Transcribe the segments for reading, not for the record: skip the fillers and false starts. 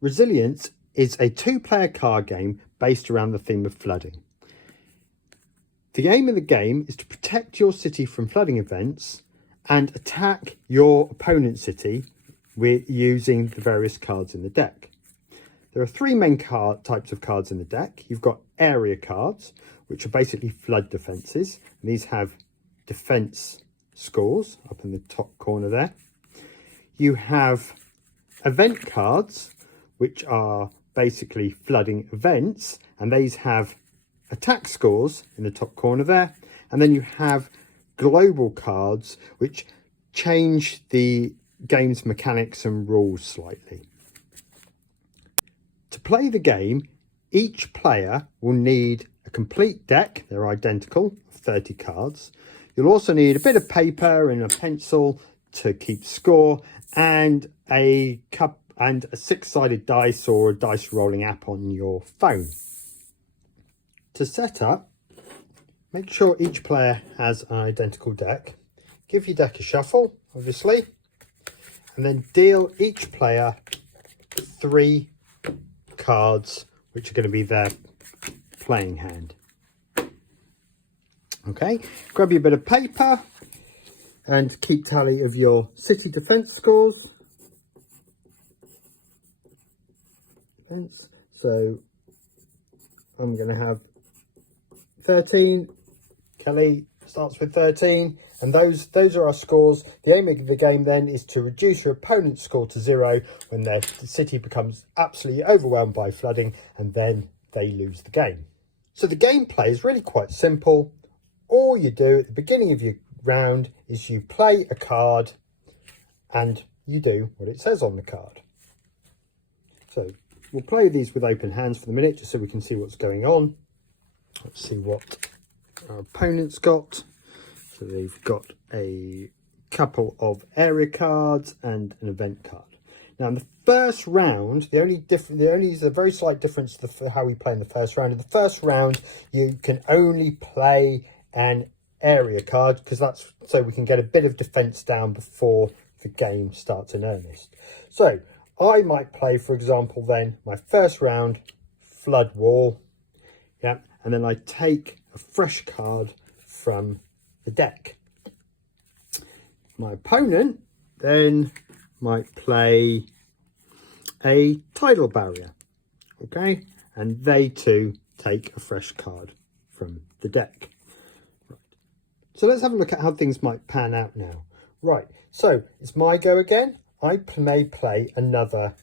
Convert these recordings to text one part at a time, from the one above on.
Resilience is a two-player card game based around the theme of flooding. The aim of the game is to protect your city from flooding events and attack your opponent's city with using the various cards in the deck. There are three main types of cards in the deck. You've got area cards, which are basically flood defences. These have defence scores up in the top corner there. You have event cards, which are basically flooding events, and these have attack scores in the top corner there. And then you have global cards, which change the game's mechanics and rules slightly. To play the game, each player will need a complete deck, they're identical, of 30 cards. You'll also need a bit of paper and a pencil to keep score, and a six-sided dice or a dice rolling app on your phone. To set up, make sure each player has an identical deck. Give your deck a shuffle, obviously, and then deal each player 3 cards, which are going to be their playing hand. Okay, grab your bit of paper and keep tally of your city defense scores. So I'm going to have 13. Kelly starts with 13, and those are our scores. The aim of the game then is to reduce your opponent's score to 0 when the city becomes absolutely overwhelmed by flooding, and then they lose the game. So the gameplay is really quite simple. All you do at the beginning of your round is you play a card and you do what it says on the card. So we'll play these with open hands for the minute, just so we can see what's going on. Let's see what our opponent's got. So they've got a couple of area cards and an event card. Now in the first round, the only is a very slight difference to how we play in the first round. In the first round, you can only play an area card, because that's so we can get a bit of defense down before the game starts in earnest. So I might play, for example, then my first round, flood wall. Yeah, and then I take a fresh card from the deck. My opponent then might play a tidal barrier. Okay, and they too take a fresh card from the deck. Right. So let's have a look at how things might pan out now. Right, so it's my go again. I may play another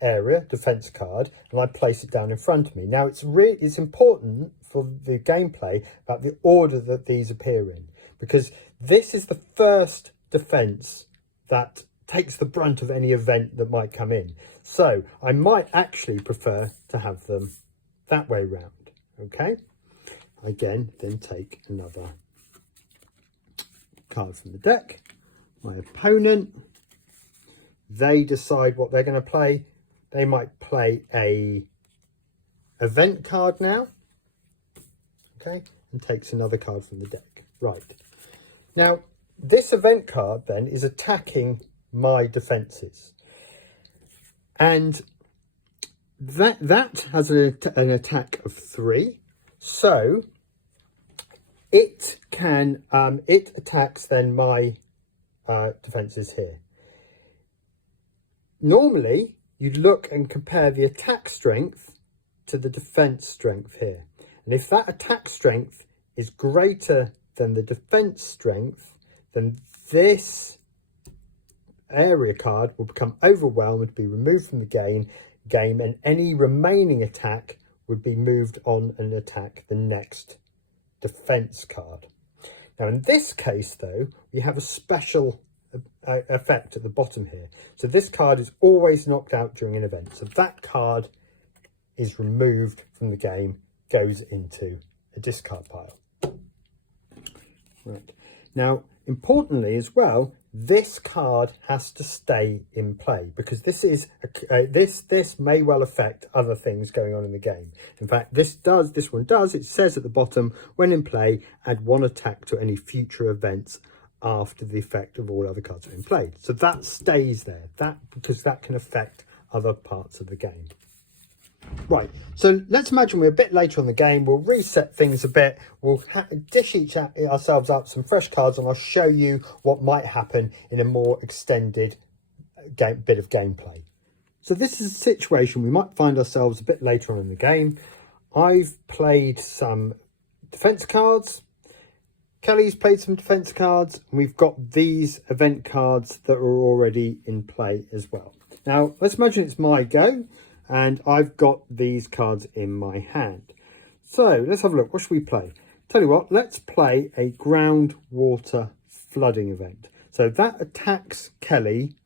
area defense card, and I place it down in front of me. Now it's important for the gameplay about the order that these appear in, because this is the first defense that takes the brunt of any event that might come in. So I might actually prefer to have them that way round. Okay, again, then take another card from the deck. My opponent, they decide what they're going to play. They might play a event card now, okay, and takes another card from the deck. Right, now this event card then is attacking my defences, and that has an attack of 3, so it can it attacks then my defences here. Normally you'd look and compare the attack strength to the defense strength here, and if that attack strength is greater than the defense strength, then this area card will become overwhelmed, be removed from the game, and any remaining attack would be moved on and attack the next defense card. Now in this case though, we have a special effect at the bottom here. So this card is always knocked out during an event. So that card is removed from the game, goes into a discard pile. Right. Now, importantly as well, this card has to stay in play, because this is this may well affect other things going on in the game. In fact, this one does. It says at the bottom, when in play, add 1 attack to any future events after the effect of all other cards have been played. So that stays there, because that can affect other parts of the game. Right, so let's imagine we're a bit later on the game. We'll reset things a bit. We'll dish ourselves up some fresh cards, and I'll show you what might happen in a more extended bit of gameplay. So this is a situation we might find ourselves a bit later on in the game. I've played some defense cards. Kelly's played some defense cards. And we've got these event cards that are already in play as well. Now, let's imagine it's my go. And I've got these cards in my hand. So let's have a look. What should we play? Tell you what, let's play a groundwater flooding event. So that attacks Kelly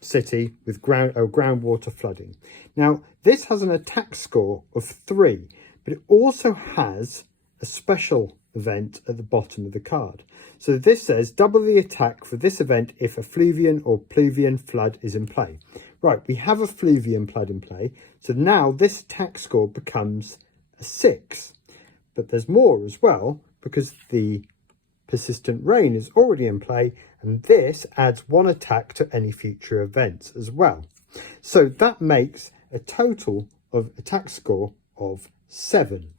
City with groundwater flooding. Now, this has an attack score of 3, but it also has a special event at the bottom of the card. So this says double the attack for this event if a fluvian or pluvian flood is in play. Right, we have a fluvian flood in play, so now this attack score becomes a 6. But there's more as well, because the persistent rain is already in play, and this adds 1 attack to any future events as well. So that makes a total of attack score of 7.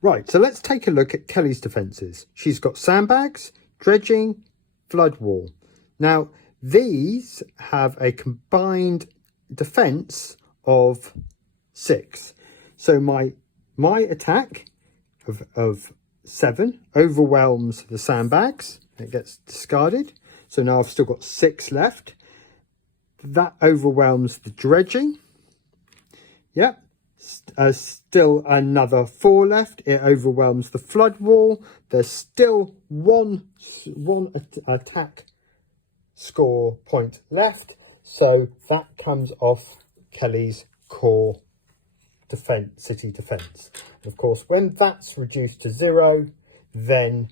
Right, so let's take a look at Kelly's defences. She's got sandbags, dredging, flood wall. Now, these have a combined defence of 6. So my attack of 7 overwhelms the sandbags. It gets discarded. So now I've still got 6 left. That overwhelms the dredging. Yep. Still another 4 left. It overwhelms the flood wall. There's still one attack score point left, so that comes off Kelly's core city defense. And of course, when that's reduced to 0, then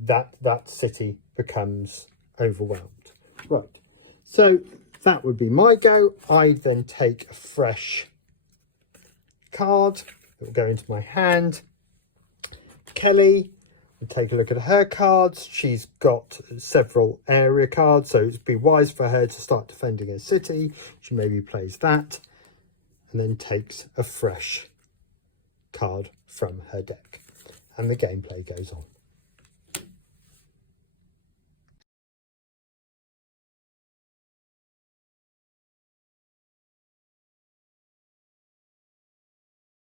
that city becomes overwhelmed. Right, so that would be my go. I then take a fresh card that will go into my hand. Kelly, we'll take a look at her cards. She's got several area cards, so it'd be wise for her to start defending her city. She maybe plays that and then takes a fresh card from her deck, and the gameplay goes on.